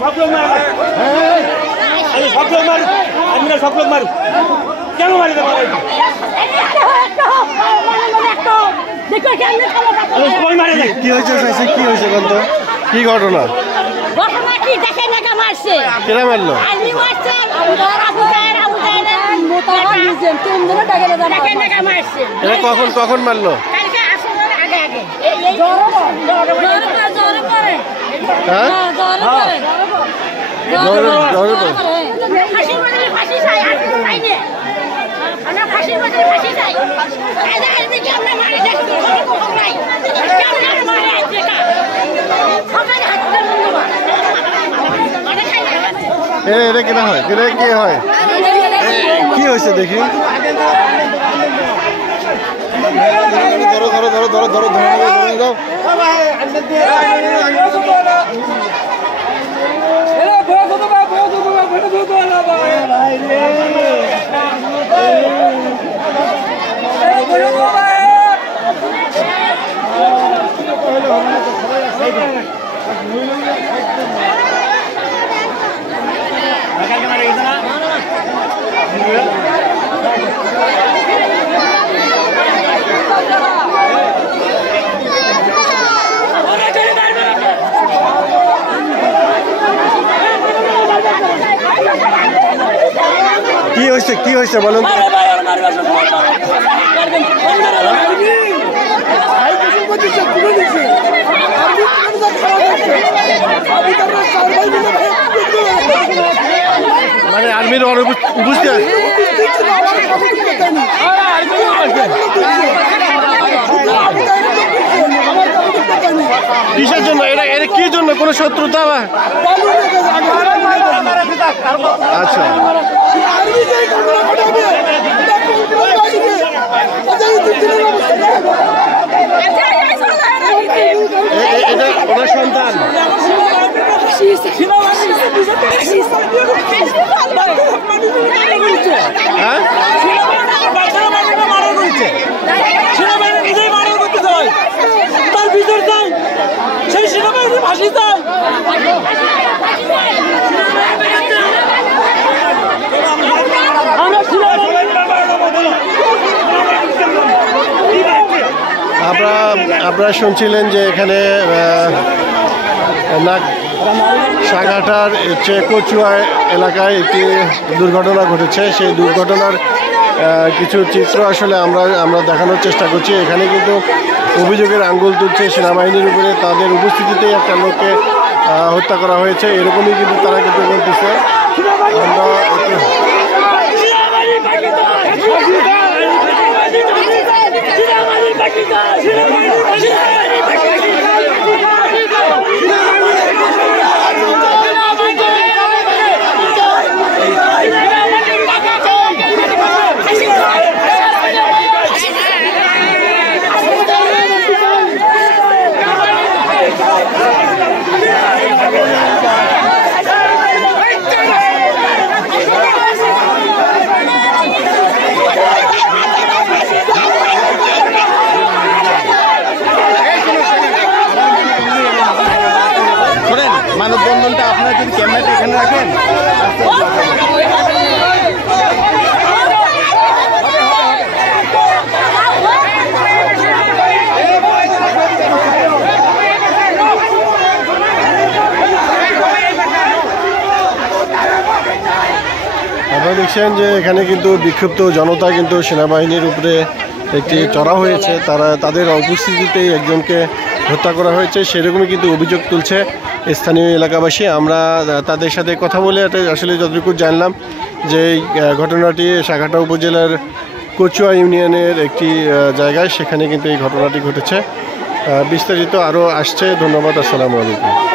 সব লোক মারো, আমি সব লোক মারো, আমি না সব লোক মারো, কেন মারি দেবো? কি হয়েছে কি হয়েছে বলতো? কি ঘটনা? ঘটনা কি দেখে না মারছে? কেরা মারলো? আর্মি মারছে, এটা কখন মারলো? এটা কেনা হয়, এটা কি হয়, কি হয়েছে দেখি। ধরো ধরো ধরো ধরো ধরো ধরো দাও। কি হয়েছে বলুন? মানে আর্মির উপস্থিত কিসের জন্য? এটা কি জন্য? কোনো শত্রুতা? আচ্ছা, এটা ওনার সন্তান। তার বিচার চাই, সেই সেনাবাহিনীর ফাঁসি চাই। আপনারা শুনছিলেন যে এখানে সাগাটার কচুয়া এলাকায় একটি দুর্ঘটনা ঘটেছে। সেই দুর্ঘটনার কিছু চিত্র আসলে আমরা দেখানোর চেষ্টা করছি। এখানে কিন্তু অভিযোগের আঙ্গুল তুলছে সেনাবাহিনীর উপরে, তাদের উপস্থিতিতেই একটা লোককে হত্যা করা হয়েছে, এরকমই কিন্তু তারা কিন্তু বলতেছে। মানববন্ধনটা আপনারা যদি ক্যামেরাটা এখানে রাখেন, আপনারা দেখছেন যে এখানে কিন্তু বিক্ষুব্ধ জনতা কিন্তু সেনাবাহিনীর উপরে একটি চড়া হয়েছে। তাদের উপস্থিতিতেই একজনকে হত্যা করা হয়েছে, সেরকমই কিন্তু অভিযোগ তুলছে স্থানীয় এলাকাবাসী। আমরা তাদের সাথে কথা বলে আসলে যতটুকু জানলাম যে ঘটনাটি সাগাটা উপজেলার কচুয়া ইউনিয়নের একটি জায়গায়, সেখানে কিন্তু এই ঘটনাটি ঘটেছে। বিস্তারিত আরও আসছে। ধন্যবাদ। আসসালামু আলাইকুম।